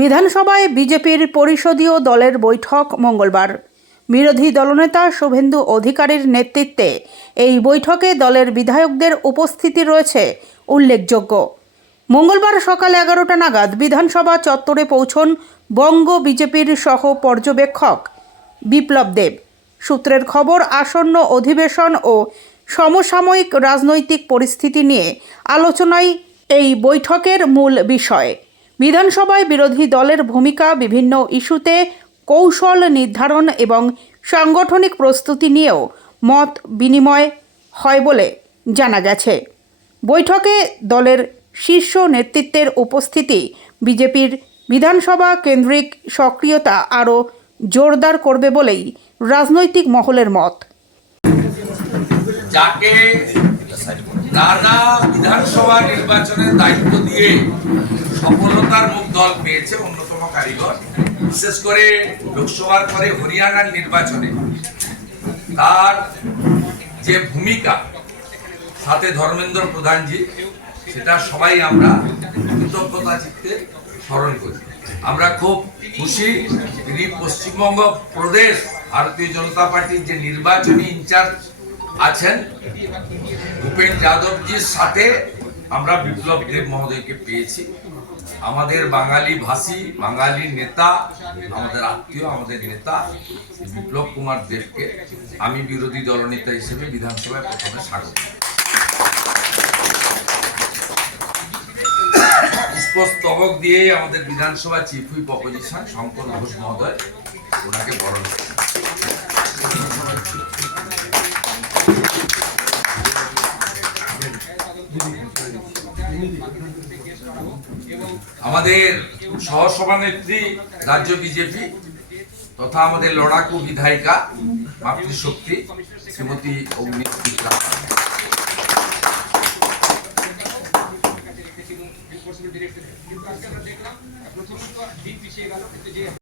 বিধানসভায় বিজেপির পরিষদীয় দলের বৈঠক মঙ্গলবার। বিরোধী দলনেতা শুভেন্দু অধিকারীর নেতৃত্বে এই বৈঠকে দলের বিধায়কদের উপস্থিতি রয়েছে উল্লেখযোগ্য। মঙ্গলবার সকাল 11টা নাগাদ বিধানসভা চত্বরে পৌঁছন বঙ্গ বিজেপির সহ পর্যবেক্ষক বিপ্লব দেব। সূত্রের খবর, আসন্ন অধিবেশন ও সমসাময়িক রাজনৈতিক পরিস্থিতি নিয়ে আলোচনায় এই বৈঠকের মূল বিষয়। বিধানসভায় বিরোধী দলের ভূমিকা, বিভিন্ন ইস্যুতে কৌশল নির্ধারণ এবং সাংগঠনিক প্রস্তুতি নিয়েও মত বিনিময় হয় বলে জানা গেছে। বৈঠকে দলের শীর্ষ নেতৃত্বের উপস্থিতি বিজেপির বিধানসভা কেন্দ্রিক সক্রিয়তা আরও জোরদার করবে বলেই রাজনৈতিক মহলের মত। যাকে নানা বিধানসভা নির্বাচনের দায়িত্ব দিয়ে সফলতার মুখ দল পেয়েছে অন্যতম কারিগর, বিশেষ করে লোকসভার পরে হরিয়ানার নির্বাচনে তার যে ভূমিকা, সাথে ধর্মেন্দ্র প্রধানজি, সেটা সবাই আমরা কৃতজ্ঞতা চিত্তে স্মরণ করি। আমরা খুব খুশি তিনি পশ্চিমবঙ্গ প্রদেশ ভারতীয় জনতা পার্টির যে নির্বাচনী ইনচার্জ আছেন ভূপেন যাদবজির সাথে আমরা বিপ্লব দেব মহোদয়কে পেয়েছি। আমাদের বাঙালি ভাষী, বাঙালি নেতা, আমাদের আত্মীয়, আমাদের নেতা বিপ্লব কুমার দেবকে আমি বিরোধী দলনেতা হিসেবে বিধানসভায় প্রথমে স্বাগত। পুষ্পস্তবক দিয়ে আমাদের বিধানসভা chief whip opposition Shankar Ghosh মহোদয় ওনাকে বরণ করেন। আমাদের সহসভানেত্রী রাজ্য বিজেপি তথা আমাদের লড়াকু বিধায়িকা মাতৃশক্তি শ্রীমতী অগ্নি